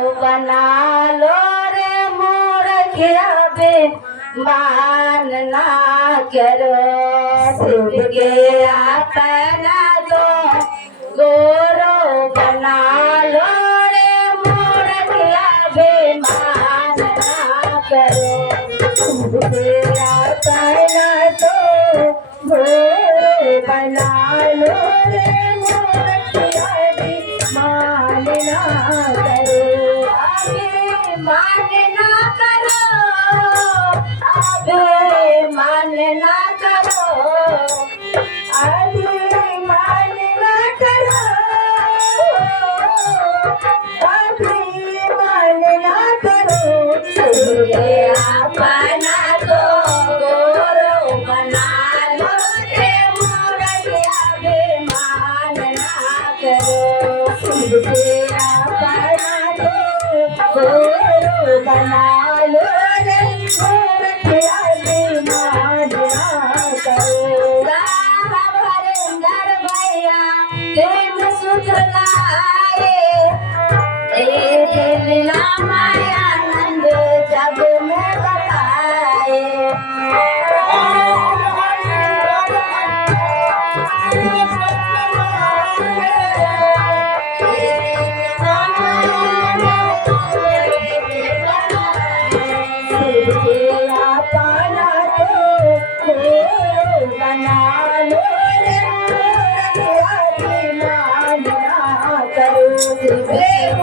बना लो रे मूर्खिया बे मान ना करो शिव के अपना तो गुरु बना लो रे मूर्खिया बे मान ना करो शिव के अपना तो गुरु बना लो रे मूर्खिया बे मान ना करो मान ना करो मान ना करो मान ना करो मान ना करो अपना तो गुरु बना लो रे मूर्खिया बे मान ना करो अपना तो गुरु बना लो रे मूर्खिया बे मान ना करो हरिंदर भैया प्रेम सुख गाए लीला माया नंद जग में बताए पाना तो बना लो रे मान ना करो